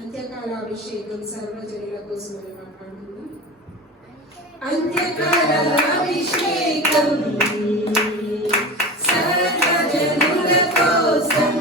అంత్యకాల అభిషేకం సర్వజనుల కోసం మాట్లాడుతున్నాం. అంత్యకాల అభిషేకం సర్వజనుల కోసం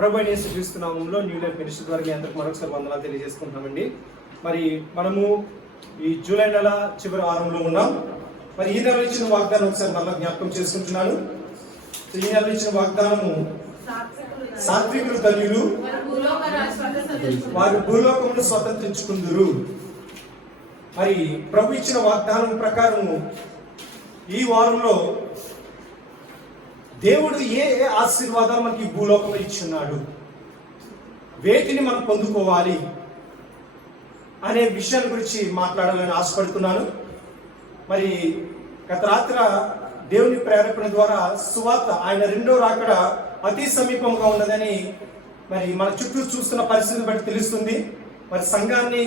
ప్రభువైన యేసుక్రీస్తు నామములో న్యూ లైఫ్ మినిస్ట్రీ ద్వారా మీ అందరికి మరొకసారి వందనాలు తెలియజేసుకుంటున్నామండి. మరి మనము ఈ జూలై నెల చివరి వారంలో ఉన్నాం. మరి ఈ నెల ఇచ్చిన వాగ్దానం ఒకసారి మళ్ళీ జ్ఞాపకం చేసుకుంటున్నాను. ఈ నెల ఇచ్చిన వాగ్దానము సాత్వికులు ధన్యులు, వారు భూలోకమును స్వతంత్రించుకుందురు. మరి ప్రభు ఇచ్చిన వాగ్దానం ప్రకారము ఈ వారంలో దేవుడు ఏ ఆశీర్వాదాలు మనకి భూలోకంలో ఇచ్చున్నాడు, వేటిని మనం పొందుకోవాలి అనే విషయాల గురించి మాట్లాడాలని ఆశపడుతున్నాను. మరి గత రాత్రి దేవుని ప్రేరేపణ ద్వారా సువార్త ఆయన రెండో రాకడ అతి సమీపంగా ఉన్నదని మరి మన చుట్టూ చూస్తున్న పరిస్థితిని బట్టి తెలుస్తుంది. మరి సంఘాన్ని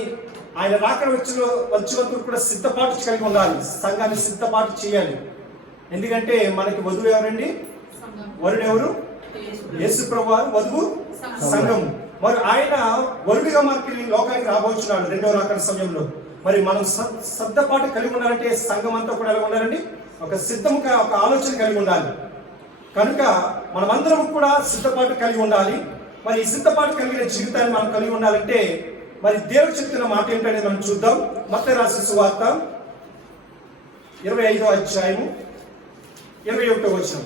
ఆయన రాకడ వచ్చేందుకు కూడా సిద్ధపాటు కలిగి ఉండాలి. సంఘాన్ని సిద్ధపాటు చేయాలి. ఎందుకంటే మనకి వధువు ఎవరండి? వరుడు ఎవరు? యేసు ప్రభువారు, వధువు సంఘం. మరి ఆయన వరుడిగా మనకి లోకానికి రాబోతున్నాడు రెండో రాకడ సమయంలో. మరి మనం సిద్ధపాటు కలిగి ఉండాలంటే సంఘం అంతా కూడా ఎలా ఉండాలండి? ఒక సిద్ధముగా ఒక ఆలోచన కలిగి ఉండాలి. కనుక మనమందరం కూడా సిద్ధపాటు కలిగి ఉండాలి. మరి ఈ సిద్ధపాటు కలిగిన జీవితాన్ని మనం కలిగి ఉండాలంటే మరి దేవుడు చెప్తున్న మాట ఏంటనేది మనం చూద్దాం. మత్తయి రాసిన సువార్త 25వ అధ్యాయము 21వ వచనం.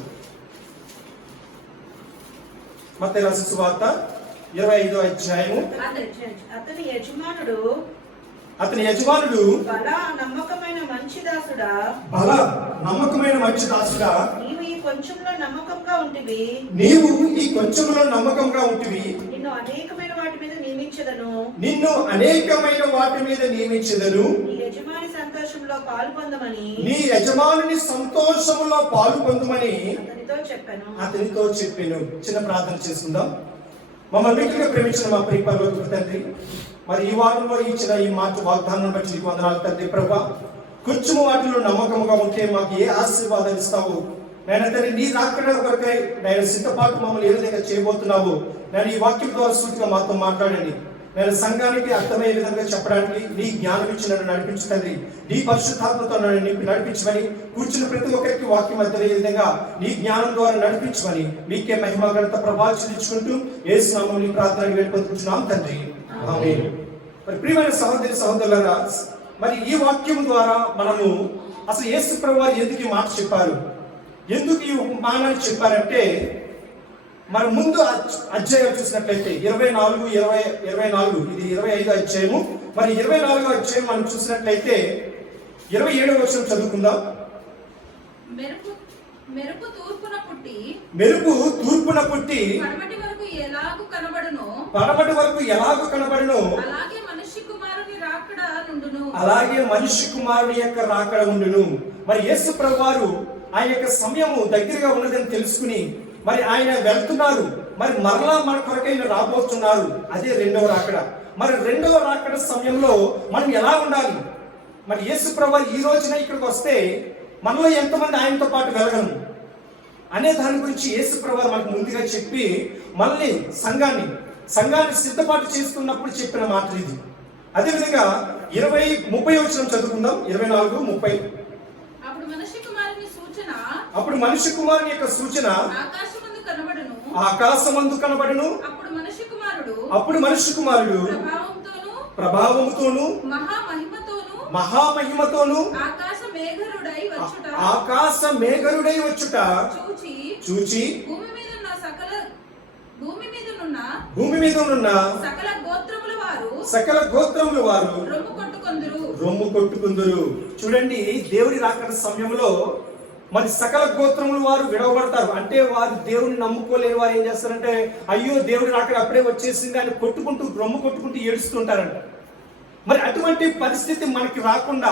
మత్తయి రాసిన సువార్త 25వ అధ్యాయము. అతని యజమానుడు బల నమ్మకమైన మంచి దాసుడా, నీవు ఈ కొంచెంలో నమ్మకంగా ఉంటివి, నిన్ను అనేకమైన వాటి మీద నియమించెదను, నీ యజమాని సంతోషంలో పాలు పొందుమని అతనితో చెప్పాను. చిన్న ప్రార్థన చేసుకుందాం. మమ్మల్ని మిక్కిలిగా ప్రేమించిన మా ప్రియ పరలోకపు తండ్రి, మరి ఈ వారంలో ఇచ్చిన ఈ మాట వాగ్దానం బట్టి నీకు వందనాలు తండ్రి. ప్రభువా, కొంచెం వాటిలో నమ్మకంగా ఉంటే మాకు ఏ ఆశీర్వాదాలు ఇస్తావు నేను తండ్రి. నీ రాకడ కొరకై నేను సిద్ధపాటు మమ్మల్ని ఏ విధంగా చేయబోతున్నావు నేను ఈ వాక్యం ద్వారా సూటిగా మాతో మాట్లాడండి. నేను సంఘానికి అర్థమయ్యే విధంగా చెప్పడానికి నీ జ్ఞానం ఇచ్చి నన్ను నడిపించు తండ్రి. నీ పరిశుద్ధాత్మతో నన్ను నడిపించమని, కూర్చున్న ప్రతి ఒక్కరికి వాక్యం అర్థమయ్యే విధంగా నీ జ్ఞానం ద్వారా నడిపించమని మీకే మహిమ ఘనత ప్రభావం చెల్లించుకుంటూ యేసు నామములో ప్రార్థన వేడుకొంటున్నాం తండ్రి. ఆమేన్. మరి ప్రియమైన సహోదరులారా, మరి ఈ వాక్యం ద్వారా మనము అసలు యేసు ప్రభువారు ఎందుకు ఈ మాట చెప్పారు, ఎందుకు ఈ ఉపమానాన్ని చెప్పారంటే, మరి ముందు అధ్యాయం చూసినట్లయితే 24 ఇది 25వ అధ్యాయము. మరి 24వ అధ్యాయం మనం చూసినట్లయితే 27వ వచనం చదువుకుందాం. మెరుపు తూర్పున పుట్టి పడమటి వరకు ఎలాగు కనబడును అలాగే మనిషి కుమారుని యొక్క రాకడ ఉండును. మరి యేసు ప్రభువారు ఆయన యొక్క సమయము దగ్గరగా ఉన్నదని తెలుసుకుని మరి ఆయన వెళ్తున్నారు. మరి మరలా మన కొరకైన రాబోతున్నారు. అదే రెండవ రాకడ. మరి రెండవ రాకడ సమయంలో మనం ఎలా ఉండాలి? మరి యేసు ప్రభువారు ఈ రోజున ఇక్కడికి వస్తే మనలో ఎంతమంది ఆయనతో పాటు వెళ్ళగలము అనే దాని గురించి యేసు ప్రభువారు మనకు ముందుగా చెప్పి మళ్ళీ సంఘాన్ని సిద్ధపాటు చేస్తున్నప్పుడు చెప్పిన మాట ఇది. అదేవిధంగా 30 వచనం చదువుకుందాం. 24-30. అప్పుడు మనిషి కుమారుని యొక్క సూచన ఆకాశమందు కనబడును. అప్పుడు మనిషి కుమారుడు ప్రభావముతోను మహామహిమతోను ఆకాశ మేఘరుడై వచ్చుట చూచి భూమి మీద ఉన్న సకల గోత్రముల వారు రొమ్ము కొట్టుకుందురు. చూడండి, దేవుడి రాకడ సమయంలో మరి సకల గోత్రముల వారు విడవబడతారు. అంటే వారు దేవుని నమ్ముకోలేని వారు ఏం చేస్తారంటే, అయ్యో దేవుడి రాకడ అప్పుడే వచ్చేసింది అని రొమ్ము కొట్టుకుంటూ ఏడుస్తుంటారంట. మరి అటువంటి పరిస్థితి మనకి రాకుండా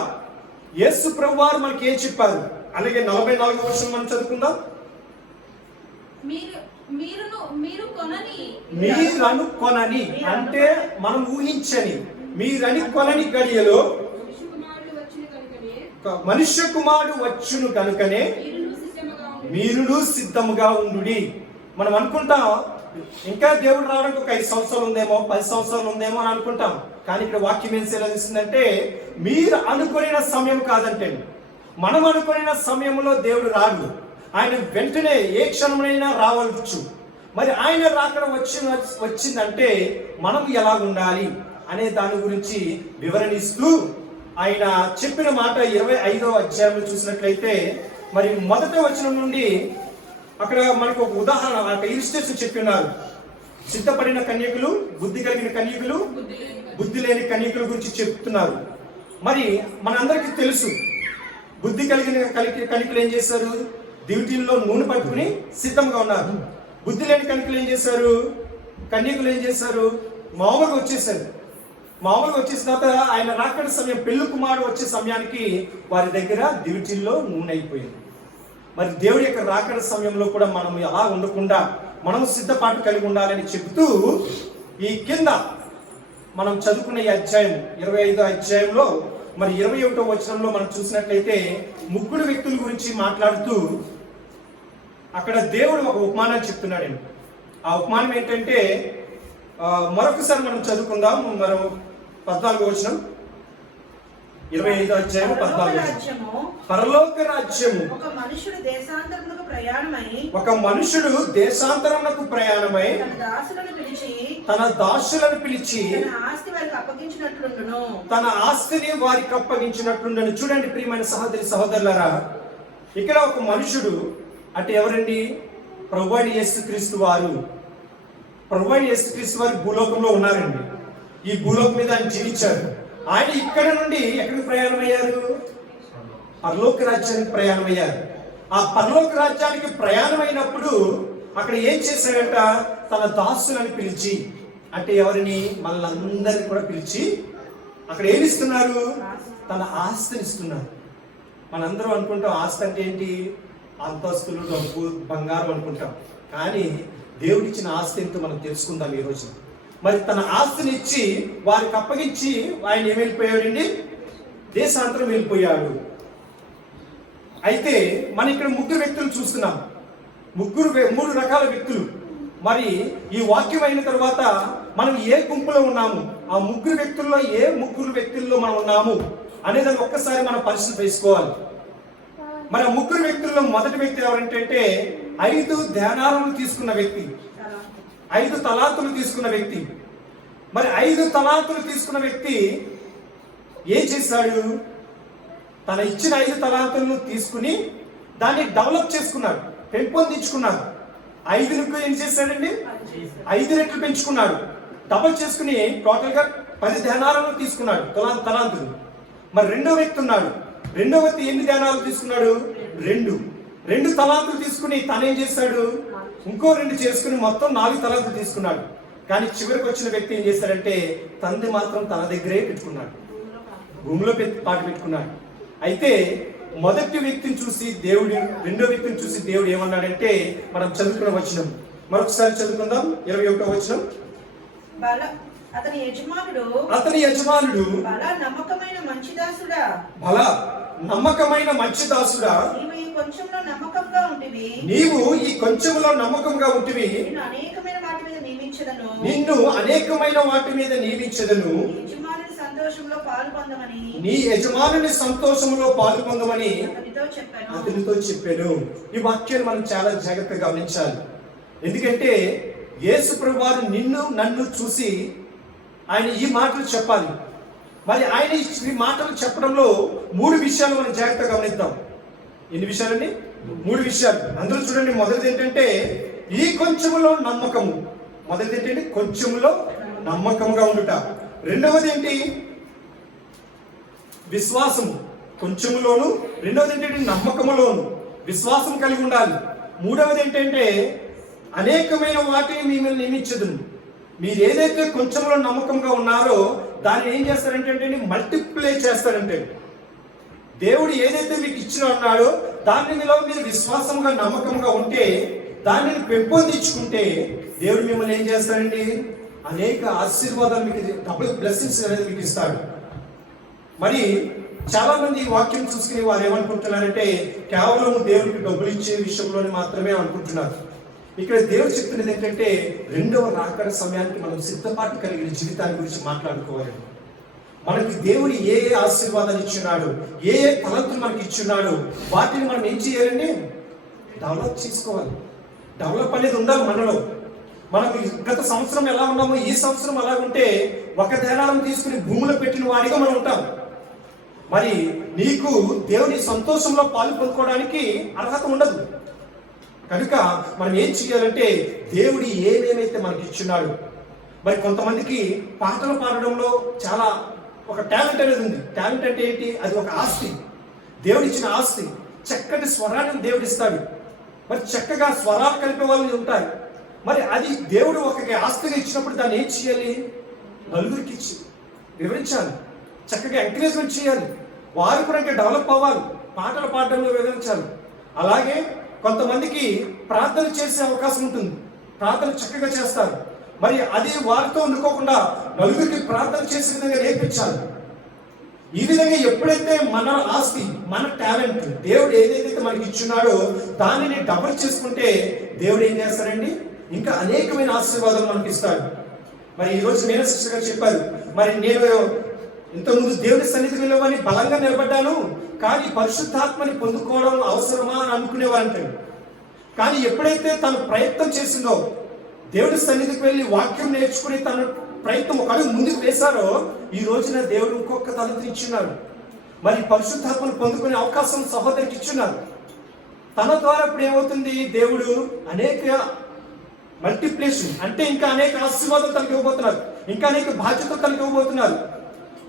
యేసు ప్రభువారు మనకి ఏం చెప్పారు? అలాగే 44వ వచనం మనం చదువుకుందాం. మీరు కొనని అంటే మనం ఊహించని, మీరని కొనని గడియలో మనుష్య కుమారుడు వచ్చును కనుకనే మీరును సిద్ధముగా ఉండుడి. మనం అనుకుంటాం ఇంకా దేవుడు రావడానికి ఒక 5 సంవత్సరాలు ఉందేమో, 10 సంవత్సరాలు ఉందేమో అని అనుకుంటాం. కానీ ఇక్కడ వాక్యం ఏం సెలవిస్తుందంటే, మీరు అనుకునే సమయం కాదంటే, మనం అనుకునే సమయంలో దేవుడు రాడు. ఆయన వెంటనే ఏ క్షణమైనా రావచ్చు. మరి ఆయన రాకడ వచ్చిందంటే మనం ఎలా ఉండాలి అనే దాని గురించి వివరణిస్తూ ఆయన చెప్పిన మాట 25వ అధ్యాయంలో చూసినట్లయితే, మరి మొదటి వచనం నుండి అక్కడ మనకు ఒక ఉదాహరణ, ఒక ఇలిస్ట్రేషన్ చెప్పినారు. సిద్ధపడిన కన్యకులు, బుద్ధి కలిగిన కన్యకులు, బుద్ధి లేని కన్యకుల గురించి చెప్తున్నారు. మరి మనందరికీ తెలుసు, బుద్ధి కలిగిన కన్యకులు ఏం చేశారు? డ్యూటీల్లో నూనె పట్టుకుని సిద్ధంగా ఉన్నారు. బుద్ధి లేని కన్యకులు ఏం చేశారు? కన్యకులు ఏం చేశారు? మామూలుగా వచ్చేసారు. మామూలుగా వచ్చేసిన తర్వాత ఆయన రాకడ సమయం, పెళ్లి కుమారుడు వచ్చే సమయానికి వారి దగ్గర దివిటీల్లో నూనె అయిపోయింది. మరి దేవుడి యొక్క రాకడ సమయంలో కూడా మనం అలా ఉండకుండా మనం సిద్ధపాటు కలిగి ఉండాలని చెబుతూ ఈ కింద మనం చదువుకున్న ఈ అధ్యాయం 25వ అధ్యాయంలో మరి 21వ వచనంలో మనం చూసినట్లయితే ముగ్గురు వ్యక్తుల గురించి మాట్లాడుతూ అక్కడ దేవుడు ఒక ఉపమానాన్ని చెప్తున్నాడు. ఆ ఉపమానం ఏంటంటే మరొకసారి మనం చదువుకుందాం. మనం 14వ వచనం, 25వ అధ్యాయం 14వ వచనం. పరలోక రాజ్యము ఒక మనుషుడు దేశాంతరమునకు ప్రయాణమై తన దాసులను పిలిచి తన ఆస్తిని వారికి అప్పగించినట్లుండను. చూడండి ప్రియమైన సహోదరి సహోదరులారా, ఇక్కడ ఒక మనుషుడు అంటే ఎవరండి? ప్రభువైన యేసుక్రీస్తు వారు. ప్రభువైన యేసుక్రీస్తు వారు భూలోకంలో ఉన్నారండి. ఈ భూలోకం మీద ఆయన జీవించారు. ఆయన ఇక్కడ నుండి ఎక్కడికి ప్రయాణం అయ్యారు? పరలోక రాజ్యానికి ప్రయాణం అయ్యారు. ఆ పరలోక రాజ్యానికి ప్రయాణం అయినప్పుడు అక్కడ ఏం చేశాడంట? తన దాసులను పిలిచి, అంటే ఎవరిని? మనల్ని కూడా పిలిచి అక్కడ ఏమి ఇస్తున్నారు? తన ఆస్తిని ఇస్తున్నారు. మనందరం అనుకుంటాం ఆస్తి అంటే ఏంటి? అంతస్తులు, డబ్బు, బంగారం అనుకుంటాం. కానీ దేవుడిచ్చిన ఆస్తి ఏంటో మనం తెలుసుకుందాం ఈ రోజు. మరి తన ఆస్తిని ఇచ్చి వారికి అప్పగించి ఆయన ఏమి వెళ్ళిపోయాడండి? దేశాంతరం వెళ్ళిపోయాడు. అయితే మనం ఇక్కడ ముగ్గురు వ్యక్తులు చూస్తున్నాం. మూడు రకాల వ్యక్తులు. మరి ఈ వాక్యం అయిన తర్వాత మనం ఏ గుంపులో ఉన్నాము, ఆ ముగ్గురు వ్యక్తుల్లో ఏ ముగ్గురు వ్యక్తుల్లో మనం ఉన్నాము అనేదాన్ని ఒక్కసారి మనం పరిశీలన చేసుకోవాలి. మరి ఆ ముగ్గురు వ్యక్తుల్లో మొదటి వ్యక్తి ఎవరంటే 5 ధ్యానాలను తీసుకున్న వ్యక్తి, 5 తలాంతులు తీసుకున్న వ్యక్తి. మరి 5 తలాంతులు తీసుకున్న వ్యక్తి ఏం చేశాడు? తన ఇచ్చిన 5 తలాంతులను తీసుకుని దాన్ని డెవలప్ చేసుకున్నాడు, పెంపొందించుకున్నాడు. 5కు ఏం చేశాడండి? 5 రెట్లు పెంచుకున్నాడు, డబల్ చేసుకుని టోటల్ గా 10 ధ్యానాలను తీసుకున్నాడు, తలాంతులు. మరి రెండో వ్యక్తి ఉన్నాడు. రెండో వ్యక్తి ఎన్ని ధ్యానాలు తీసుకున్నాడు? 2 తలాంతులు తీసుకుని తనేం చేశాడు? ఇంకో 2 చేసుకుని మొత్తం 4 తలాంతులు తీసుకున్నాడు. కానీ చివరికి వచ్చిన వ్యక్తి ఏం చేశాడంటే తండ్రి మాత్రం తన దగ్గరే పెట్టుకున్నాడు, భూమిలో పాటు పెట్టుకున్నాడు. అయితే మొదటి వ్యక్తిని చూసి దేవుడు, రెండో వ్యక్తిని చూసి దేవుడు ఏమన్నాడంటే మనం చదువుకున్న వచనం మరొకసారి చదువుకుందాం. 21వ వచనం. అతని యజమానుడు బల నమ్మకమైన మంచి దాసుడా, నీవు ఈ కొంచెంలో నమ్మకంగా ఉంటివి, నిన్ను అనేకమైన వాటి మీద నియమించెదను, నీ యజమానుని సంతోషంలో పాలు పొందమని అతనితో చెప్పాను. ఈ వాక్యాన్ని మనం చాలా జాగ్రత్తగా గమనించాలి. ఎందుకంటే యేసు ప్రభువారు నిన్ను నన్ను చూసి ఆయన ఈ మాటలు చెప్పాలి. మరి ఆయన ఈ మాటలు చెప్పడంలో 3 విషయాలు మనం జాగ్రత్తగా గమనిద్దాం. ఎన్ని విషయాలండి? 3 విషయాలు. అందులో చూడండి, మొదటిది ఏంటంటే ఈ కొంచెములో నమ్మకము. మొదటిది ఏంటంటే కొంచెములో నమ్మకముగా ఉండుట. రెండవది ఏంటి? విశ్వాసము. కొంచెములోను. రెండవది ఏంటంటే నమ్మకములోను విశ్వాసం కలిగి ఉండాలి. మూడవది ఏంటంటే అనేకమైన వాటిని మిమ్మల్ని నియమించదును. మీరు ఏదైతే కొంచెంలో నమ్మకంగా ఉన్నారో దాన్ని ఏం చేస్తారంటే మల్టిప్లై చేస్తారంటే, దేవుడు ఏదైతే మీకు ఇచ్చిన ఉన్నాడో దాని మీద మీరు విశ్వాసంగా నమ్మకంగా ఉంటే, దానిని పెంపొందించుకుంటే దేవుడు మిమ్మల్ని ఏం చేస్తాడండి? అనేక ఆశీర్వాదాలు మీకు, డబుల్ బ్లెస్సింగ్స్ అనేది మీకు ఇస్తాడు. మరి చాలా మంది ఈ వాక్యం చూసుకుని వారు ఏమనుకుంటున్నారంటే కేవలం దేవుడికి డబ్బులు ఇచ్చే విషయంలోనే మాత్రమే అనుకుంటున్నారు. ఇక్కడ దేవుడు చెప్తున్నది ఏంటంటే రెండవ రాకడ సమయానికి మనం సిద్ధపాటు కలిగిన జీవితాన్ని గురించి మాట్లాడుకోవాలి. మనకి దేవుడు ఏ ఆశీర్వాదాలు ఇచ్చున్నాడు, ఏ తలంతులు మనకి ఇచ్చున్నాడు, వాటిని మనం ఏం చేయాలండి? డెవలప్ చేసుకోవాలి. డెవలప్ అనేది ఉండాలి మనలో. మనం గత సంవత్సరం ఎలా ఉన్నామో ఈ సంవత్సరం అలా ఉంటే ఒక ధ్యానం తీసుకుని భూమిలో పెట్టిన వాడిగా మనం ఉంటాం. మరి నీకు దేవుని సంతోషంలో పాలు పొందుకోవడానికి అర్హత ఉండదు. కనుక మనం ఏం చేయాలంటే దేవుడు ఏమేమైతే మనకి ఇచ్చున్నాడు. మరి కొంతమందికి పాటలు పాడడంలో చాలా ఒక టాలెంట్ అనేది ఉంది. టాలెంట్ అంటే ఏంటి? అది ఒక ఆస్తి, దేవుడు ఇచ్చిన ఆస్తి. చక్కటి స్వరాన్ని దేవుడు ఇస్తాడు. మరి చక్కగా స్వరాలు కలిపే వాళ్ళు ఉంటారు. మరి అది దేవుడు ఒకరికి ఆస్తిగా ఇచ్చినప్పుడు దాన్ని ఏం చేయాలి? నలుగురికి ఇచ్చి వివరించాలి, చక్కగా ఎంకరేజ్మెంట్ చేయాలి, వారు కూడా ఇంకా డెవలప్ అవ్వాలి, పాటలు పాడడంలో వివరించాలి. అలాగే కొంతమందికి ప్రార్థన చేసే అవకాశం ఉంటుంది, ప్రార్థన చక్కగా చేస్తారు, మరి అది వారితో ఉండుకోకుండా నలుగురికి ప్రార్థన చేసే విధంగా నేర్పించాలి. ఈ విధంగా ఎప్పుడైతే మన ఆస్తి, మన టాలెంట్, దేవుడు ఏదైతే మనకి ఇచ్చున్నాడో దానిని డబుల్ చేసుకుంటే దేవుడు ఏం చేస్తాడండి? ఇంకా అనేకమైన ఆశీర్వాదాలు మనకి ఇస్తాడు. మరి ఈరోజు నేను సిస్టర్ గారు చెప్పారు, మరి నేను ఇంతకుముందు దేవుడి సన్నిధికి వెళ్ళమని బలంగా నిలబడ్డాను, కానీ పరిశుద్ధాత్మని పొందుకోవడం అవసరమా అని అనుకునేవారంటాడు. కానీ ఎప్పుడైతే తను ప్రయత్నం చేసిందో, దేవుడి సన్నిధికి వెళ్ళి వాక్యం నేర్చుకుని తన ప్రయత్నం ఒక అడుగు ముందుకు వేశారో, ఈ రోజున దేవుడు ఇంకొక తలంతుని ఇచ్చున్నాడు. మరి పరిశుద్ధాత్మను పొందుకునే అవకాశం సహోదరికి ఇచ్చున్నారు. తన ద్వారా ఇప్పుడు ఏమవుతుంది? దేవుడు అనేక మల్టిప్లికేషన్ అంటే ఇంకా అనేక ఆశీర్వాదాలు తనకి ఇవ్వబోతున్నారు, ఇంకా అనేక బాధ్యతలు తనకి ఇవ్వబోతున్నారు.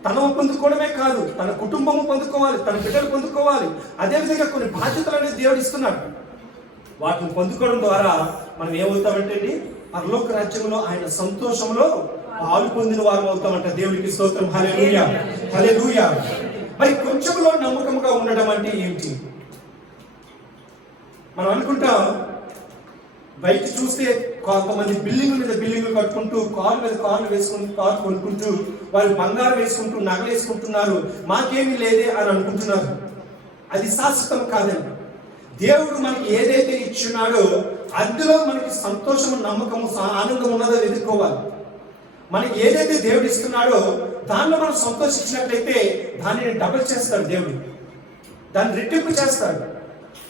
తను పొందుకోవడమే కాదు, తన కుటుంబము పొందుకోవాలి, తన బిడ్డలు పొందుకోవాలి. అదేవిధంగా కొన్ని బాధ్యతలు అనేది దేవుడు ఇస్తున్నాడు. వాటిని పొందుకోవడం ద్వారా మనం ఏమవుతామంటే పరలోక రాజ్యంలో ఆయన సంతోషంలో పాలు పొందిన వారు అవుతామంట. దేవుడికి స్తోత్రం. హల్లెలూయా, హల్లెలూయా. మరి కొంచెంలో నమ్మకంగా ఉండడం అంటే ఏంటి? మనం అనుకుంటాం, బయట చూస్తే కొంతమంది బిల్డింగుల మీద బిల్డింగులు కట్టుకుంటూ, కారు మీద కార్లు వేసుకుంటూ, కారు కొనుక్కుంటూ, వాళ్ళు బంగారం వేసుకుంటూ, నగలు వేసుకుంటున్నారు, మాకేమీ లేదే అని అనుకుంటున్నారు. అది శాశ్వతం కాదండి. దేవుడు మనకి ఏదైతే ఇచ్చున్నాడో అందులో మనకి సంతోషము, నమ్మకము, ఆనందం ఉన్నదో ఎదుర్కోవాలి. మనకి ఏదైతే దేవుడు ఇస్తున్నాడో దానిలో మనం సంతోషించినట్లయితే దానిని డబుల్ చేస్తాడు దేవుడు, దాన్ని రెట్టింపు చేస్తాడు.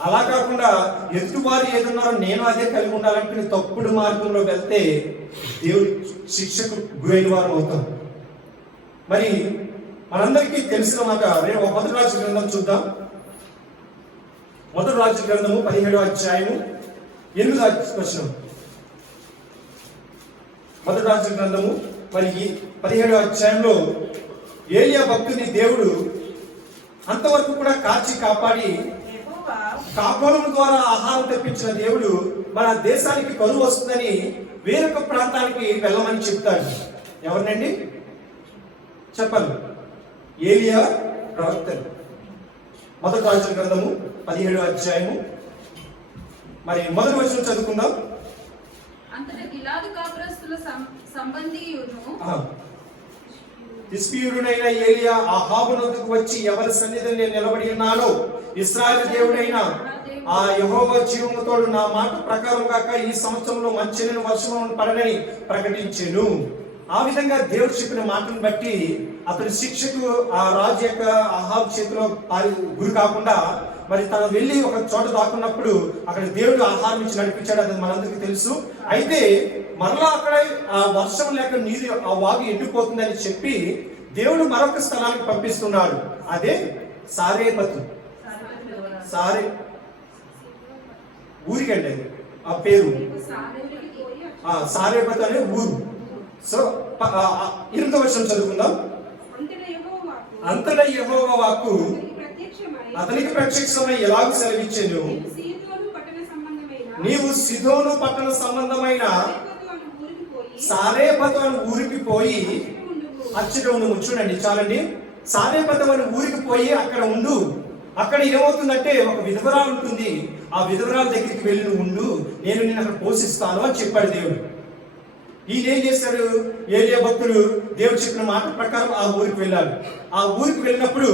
అలా కాకుండా ఎదుటివారు ఏదున్నారో నేను అదే కలిగి ఉండాలంటే తప్పుడు మార్గంలో వెళ్తే దేవుడి శిక్షకు గురైన వారు అవుతాం. మరి మనందరికీ తెలిసిన మాట, రేపు మొదటి రాజు గ్రంథం చూద్దాం. మొదటి రాజు గ్రంథము 17వ అధ్యాయము 8వ వచనం. మొదటి రాజు గ్రంథము మరి 17వ అధ్యాయంలో ఏలియా భక్తుని దేవుడు అంతవరకు కూడా కాచి కాపాడి కాపాడం ద్వారా ఆహారం తెప్పించిన దేవుడు మన దేశానికి కరువు వస్తుందని వేరొక ప్రాంతానికి వెళ్ళమని చెప్తాడు. ఎవరినండి చెప్పాలి? ఏలియా ప్రవక్తలు. మొదటి రాజుల గ్రంథము 17వ అధ్యాయము మరి మొదటి వచనం చదువుకుందాం. అంతటా గిలాదు కాపురస్తుల సంబంధియును తిష్బీయుడైన ఏలియా అహాబు నొద్దకు వచ్చి, ఎవరి సన్నిధిని నేను నిలబడి ఉన్నానో ఇశ్రాయేలు దేవుడైన ఆ యెహోవా జీవముతోడు నా మాట ప్రకారం కాక ఈ సంవత్సరంలో మంచి వర్షము పడనని ప్రకటించెను. ఆ విధంగా దేవుడు చెప్పిన మాటను బట్టి అతని శిక్షకు ఆ రాజు యొక్క అహాబు చేతిలో గురి కాకుండా మరి తను వెళ్ళి ఒక చోట దాక్కున్నప్పుడు అక్కడ దేవుడు ఆహారం ఇచ్చి నడిపించాడు. అది మనందరికీ తెలుసు. అయితే మరలా అక్కడ ఆ వర్షం లేక నీరు, ఆ వాగు ఎండిపోతుందని చెప్పి దేవుడు మరొక స్థలానికి పంపిస్తున్నాడు. అదే సారేపతు. ఊరికండి అది ఆ పేరు, సారేపతు అనే ఊరు. సో 8వ వచనం చదువుకుందాం. అంతటా యెహోవా వాక్కు అతనికి ప్రత్యక్షమై ఎలాగూ సెలవిచ్చెను, నీవు సిదోను పట్టణ సంబంధమైన సారేపతు అని ఊరికి పోయి అచ్చట ఉండు. చూడండి, చాలండి. సారేపతు అని ఊరికి పోయి అక్కడ ఉండు. అక్కడ ఏమవుతుందంటే ఒక విధవరాలు ఉంటుంది, ఆ విధవరాల దగ్గరికి వెళ్ళి నువ్వు ఉండు, నేను నిన్ను అక్కడ పోషిస్తాను అని చెప్పాడు దేవుడు. ఈయన ఏం చేశాడు? ఏలియా భక్తుడు దేవుడు చెప్పిన మాట ప్రకారం ఆ ఊరికి వెళ్ళాడు. ఆ ఊరికి వెళ్ళినప్పుడు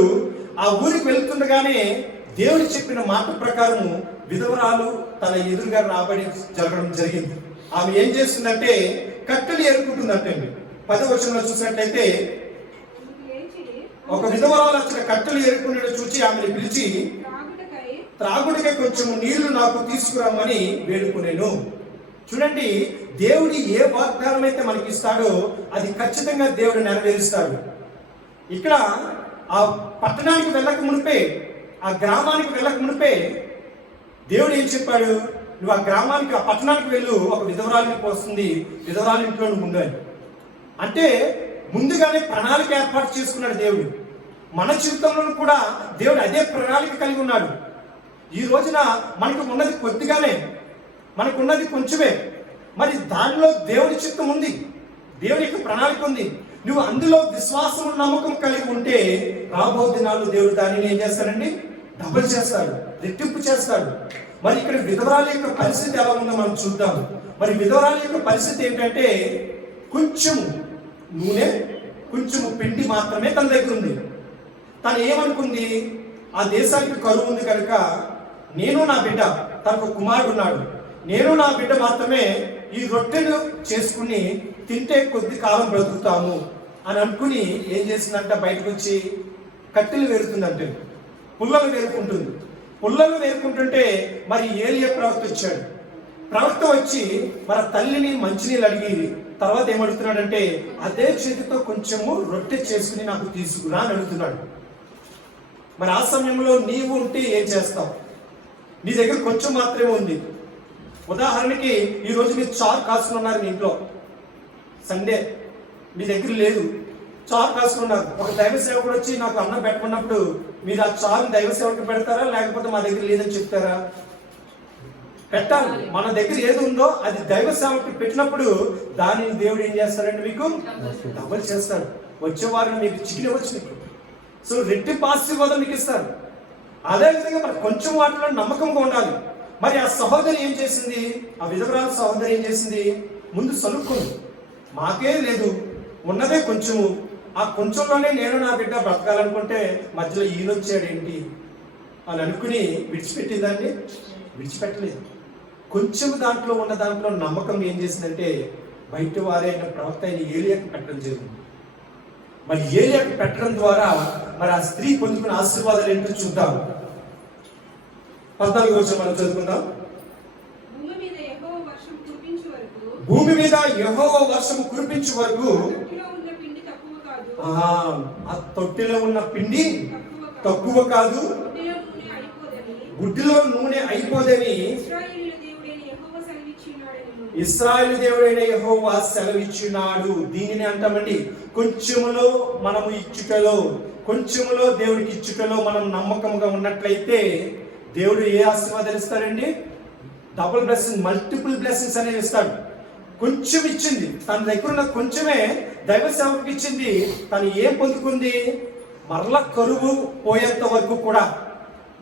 ఆ ఊరికి వెళ్తుండగానే దేవుడు చెప్పిన మాట ప్రకారము విధవరాలు తన ఎదురుగా రాబడి జరగడం జరిగింది. ఆమె ఏం చేస్తుందంటే కట్టెలు ఏరుకుంటుందంటండి. 10వ వచనంలో చూసినట్లయితే ఒక విధవరాలు వచ్చిన కట్టెలు ఏరుకునే చూచి ఆమెను పిలిచి, త్రాగుడికి కొంచెం నీళ్లు నాకు తీసుకురమ్మని వేడుకునేను. చూడండి, దేవుడు ఏ వాగ్దానం అయితే మనకి ఇస్తాడో అది ఖచ్చితంగా దేవుడు నెరవేరుస్తాడు. ఇక్కడ ఆ పట్టణానికి వెళ్ళక మునిపే, ఆ గ్రామానికి వెళ్ళక మునిపే దేవుడు ఏం చెప్పాడు? నువ్వు ఆ గ్రామానికి, ఆ పట్టణానికి వెళ్ళు, ఒక విధవరాలికి వస్తుంది, విధవరాలి ఇంట్లో నువ్వు ఉండాలి అంటే ముందుగానే ప్రణాళిక ఏర్పాటు చేసుకున్నాడు దేవుడు. మన జీవితంలో కూడా దేవుడు అదే ప్రణాళిక కలిగి ఉన్నాడు. ఈ రోజున మనకు ఉన్నది కొద్దిగానే, మనకు ఉన్నది కొంచెమే, మరి దానిలో దేవుడి చిత్తం ఉంది, దేవుడి యొక్క ప్రణాళిక ఉంది. నువ్వు అందులో విశ్వాసం నమ్మకం కలిగి ఉంటే రాబో దినాల్లో దేవుడు దానిని ఏం చేస్తాడండి? డబుల్ చేస్తాడు, రెట్టింపు చేస్తాడు. మరి ఇక్కడ విధవరాల యొక్క పరిస్థితి ఎలా ఉందో మనం చూద్దాం. మరి విధవరాల యొక్క పరిస్థితి ఏంటంటే కొంచెం నూనె, కొంచెం పిండి మాత్రమే తన దగ్గర ఉంది. తను ఏమనుకుంది? ఆ దేశానికి కరువు ఉంది కనుక నేను నా బిడ్డ, తనకు కుమారుడు ఉన్నాడు, నేను నా బిడ్డ మాత్రమే ఈ రొట్టెలు చేసుకుని తింటే కొద్ది కాలం బ్రతుకుతాము అని అనుకుని ఏం చేసిందంట? బయటకు వచ్చి కట్టెలు వేరుతుందంటే, పుల్లలు వేరుకుంటుంది. పుల్లలు వేరుకుంటుంటే మరి ఏలియా ప్రవక్త వచ్చాడు. ప్రవక్త వచ్చి మన తల్లిని మంచినీళ్ళు అడిగి తర్వాత ఏమడుగుతున్నాడంటే, అదే చేతితో కొంచెము రొట్టె చేసుకుని నాకు తీసుకురా అని అడుగుతున్నాడు. మరి ఆ సమయంలో నీవు ఉంటే ఏం చేస్తావు? నీ దగ్గర కొంచెం మాత్రమే ఉంది. ఉదాహరణకి ఈరోజు మీరు చారు కాసుకుని ఉన్నారు మీ ఇంట్లో, సండే మీ దగ్గర లేదు, చారు కాసుకుని ఉన్నారు. ఒక దైవ సేవకుడు వచ్చి నాకు అన్నం పెట్టమన్నప్పుడు మీరు ఆ చారు దైవ సేవకు పెడతారా, లేకపోతే మా దగ్గర లేదని చెప్తారా? పెట్టాలి. మన దగ్గర ఏది ఉందో అది దైవ సేవకు పెట్టినప్పుడు దానిని దేవుడు ఏం చేస్తాడంటే మీకు డబుల్ చేస్తాడు. వచ్చేవారిని మీకు చికెన్ ఇవ్వచ్చు, మీకు సో రెట్టింపు ఆశీర్వాదం మీకు ఇస్తారు. అదేవిధంగా మరి కొంచెం వాటిలో నమ్మకంగా ఉండాలి. మరి ఆ సహోదరి ఏం చేసింది? ఆ విధవరాల సహోదరి ఏం చేసింది? ముందు సనుక్కుంది, మాకే లేదు, ఉన్నదే కొంచెము, ఆ కొంచెంలోనే నేను నా బిడ్డ బ్రతకాలనుకుంటే మధ్యలో ఈయనొచ్చాడు ఏంటి అని అనుకుని విడిచిపెట్టిందాన్ని విడిచిపెట్టలేదు. కొంచెం దాంట్లో ఉన్న దాంట్లో నమ్మకం ఏం చేసిందంటే బయట వారైన ప్రవక్త అయిన ఏలియాకి పెట్టడం జరిగింది. మరి ఏలియాకి పెట్టడం ద్వారా మరి ఆ స్త్రీ పొందుకున్న ఆశీర్వాదాలు ఏంటో చూద్దాం. 14వ వచనం మనం చదువుకుందాం. భూమి మీద యెహోవా వర్షం కురిపించు వరకు, భూమి మీద యెహోవా వర్షం కురిపించు వరకు తొట్టిలో ఉన్న పిండి తక్కువ కాదు, ఆ తొట్టిలో ఉన్న పిండి తక్కువ కాదు, గుడ్డిలో నూనె అయిపోదని గుడ్డిలో నూనె అయిపోదని ఇశ్రాయేలు దేవుడైన యెహోవా సెలవిచ్చినాడని. ఇశ్రాయేలు దేవుడైన యెహోవా సెలవిచ్చున్నాడు. దీనిని అంటామండి కొంచెములో మనము ఇచ్చుటలో, కొంచెములో దేవుడికి ఇచ్చుటలో మనం నమ్మకంగా ఉన్నట్లయితే దేవుడు ఏ ఆశీర్వాదాలు ఇస్తాడండి? డబుల్ బ్లెస్సింగ్, మల్టిపుల్ బ్లెస్సింగ్స్ అనేవి ఇస్తాడు. కొంచెం ఇచ్చింది, తన దగ్గర ఉన్న కొంచెమే దైవ సేవకు ఇచ్చింది. తను ఏం పొందుకుంది? మరలా కరువు పోయేంత వరకు కూడా,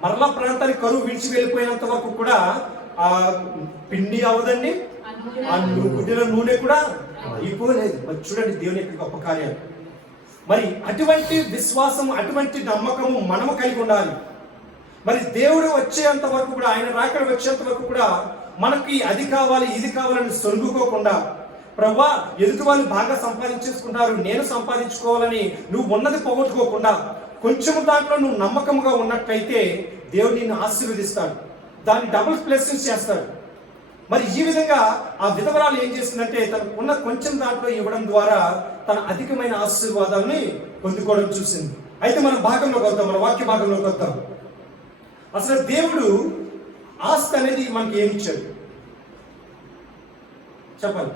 మరలా ప్రాంతానికి కరువు విడిచి వెళ్ళిపోయినంత వరకు కూడా ఆ పిండి అవదండి, ఆ గుడ్డిలో నూనె కూడా అయిపోలేదు. మరి చూడండి దేవుని యొక్క గొప్ప కార్యాలు. మరి అటువంటి విశ్వాసం, అటువంటి నమ్మకము మనము కలిగి ఉండాలి. మరి దేవుడు వచ్చేంత వరకు కూడా, ఆయన రాకడ వచ్చేంత వరకు కూడా మనకి అది కావాలి ఇది కావాలని సొరుగుకోకుండా, ప్రభువా ఎదుటి వాళ్ళు బాగా సంపాదించేసుకుంటారు, నేను సంపాదించుకోవాలని నువ్వు ఉన్నది పోగొట్టుకోకుండా కొంచెం దాంట్లో నువ్వు నమ్మకంగా ఉన్నట్లయితే దేవుడు నిన్ను ఆశీర్వదిస్తాడు, దాన్ని డబుల్ బ్లెస్సింగ్స్ చేస్తాడు. మరి ఈ విధంగా ఆ విధవరాలు ఏం చేసిందంటే తనకు ఉన్న కొంచెం దాంట్లో ఇవ్వడం ద్వారా తన అధికమైన ఆశీర్వాదాన్ని పొందుకోవడం చూసింది. అయితే మన భాగంలోకి వద్దాం, మన వాక్య భాగంలోకి వద్దాం. అసలు దేవుడు ఆస్తి అనేది మనకి ఏమి ఇచ్చాడు చెప్పాలి?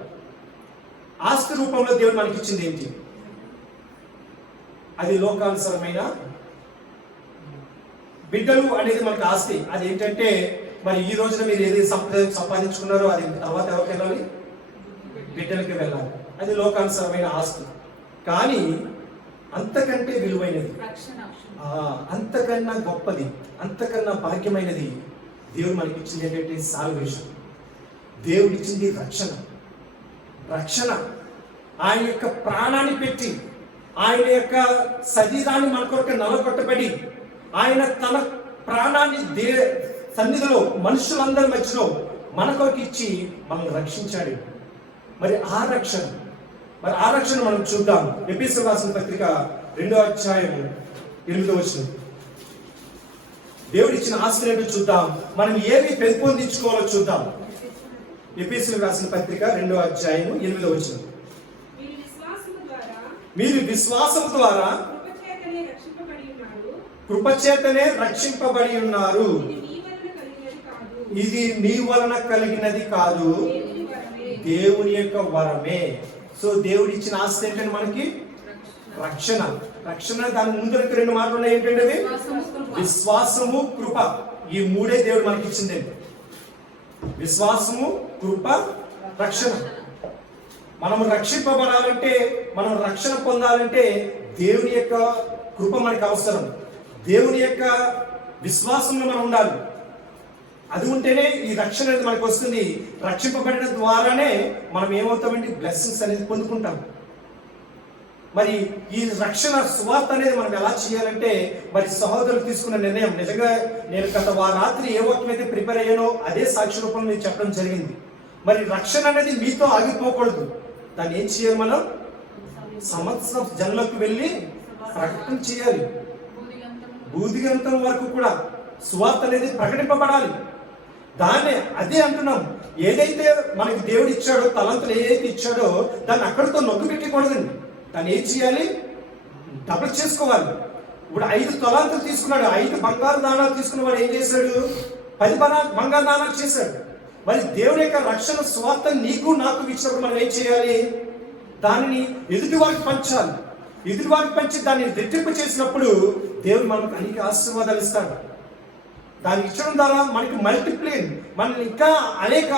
ఆస్తి రూపంలో దేవుడు మనకి ఇచ్చింది ఏంటి? అది లోకానుసరమైన బిడ్డలు అనేది మనకి ఆస్తి. అది ఏంటంటే మరి ఈ రోజున మీరు ఏది సంపాదించుకున్నారో అది తర్వాత ఎవరికి వెళ్ళాలి? బిడ్డలకి వెళ్ళాలి. అది లోకానుసరమైన ఆస్తి. కానీ అంతకంటే విలువైనది, అంతకన్నా గొప్పది, అంతకన్నా భాగ్యమైనది దేవుడు మనకి ఇచ్చింది ఏంటంటే సాల్వేషన్. దేవుడు ఇచ్చింది రక్షణ. రక్షణ ఆయన యొక్క ప్రాణాన్ని పెట్టి, ఆయన యొక్క శరీరాన్ని మన కొరకు నలగొట్టబడి, ఆయన తన ప్రాణాన్ని సన్నిధిలో మనుషులందరి మధ్యలో మన కొరకు ఇచ్చి మనం రక్షించాడు. మరి ఆ రక్షణ మనం చూద్దాం. ఎఫెసీయులకు రాసిన పత్రిక 2వ అధ్యాయము 8వ వచనం. దేవుడు ఇచ్చిన ఆస్తి ఏంటో చూద్దాం, మనం ఏమి పెంపొందించుకోవాలో చూద్దాం. ఎఫెసీయులకు రాసిన పత్రిక 2వ అధ్యాయము 8వ వచనం. మీరు విశ్వాసం ద్వారా కృపచేతనే రక్షింపబడి ఉన్నారు. ఇది మీ వలన కలిగినది కాదు, దేవుని యొక్క వరమే. సో దేవుడు ఇచ్చిన ఆస్తి ఏంటంటే మనకి రక్షణ. రక్షణ దాని ముందు 2 మాటలు ఉన్నాయి. ఏంటంటే అవి విశ్వాసము, కృప. ఈ 3 దేవుడు మనకి ఇచ్చింది. విశ్వాసము, కృప, రక్షణ. మనం రక్షింపబడాలంటే, మనం రక్షణ పొందాలంటే దేవుని యొక్క కృప మనకు అవసరం. దేవుని యొక్క విశ్వాసంలో మనం ఉండాలి. అది ఉంటేనే ఈ రక్షణ అనేది మనకు వస్తుంది. రక్షింపబడిన ద్వారానే మనం ఏమవుతామండి, బ్లెస్సింగ్స్ అనేది పొందుకుంటాం. మరి ఈ రక్షణ సువార్త అనేది మనం ఎలా చేయాలంటే, మరి సహోదరులు తీసుకున్న నిర్ణయం నిజంగా నేను గత రాత్రి ఏ వాక్యం అయితే ప్రిపేర్ అయ్యానో అదే సాక్షి రూపంలో మీకు చెప్పడం జరిగింది. మరి రక్షణ అనేది మీతో ఆగిపోకూడదు. దాన్ని ఏం చేయాలి, మనం సంవత్సరం జనులకు వెళ్ళి ప్రకటన చేయాలి. బూదిగంతం వరకు కూడా సువార్త అనేది ప్రకటింపబడాలి. దాన్ని అదే అంటున్నాం. ఏదైతే మనకి దేవుడు ఇచ్చాడో, తలంతులు ఏదైతే ఇచ్చాడో దాన్ని అక్కడితో నొక్కి పెట్టకూడదండి. దాన్ని ఏం చేయాలి, డబుల్ చేసుకోవాలి. ఇప్పుడు 5 తలాంతులు తీసుకున్నాడు, 5 బంగారు దానాలు తీసుకున్నవాడు ఏం చేశాడు, 10 బంగారు దానాలు చేశాడు. మరి దేవుని యొక్క రక్షణ స్వార్థ నీకు నాకు ఇచ్చినప్పుడు మనం ఏం చేయాలి, దానిని ఎదుటి వారికి పంచాలి. ఎదుటి వారికి పంచి దాన్ని రెట్టింపు చేసినప్పుడు దేవుడు మనకు అనేక ఆశీర్వాదాలు ఇస్తాడు. దాన్ని ఇచ్చడం ద్వారా మనకి మల్టిప్లైన్, మనల్ని ఇంకా అనేక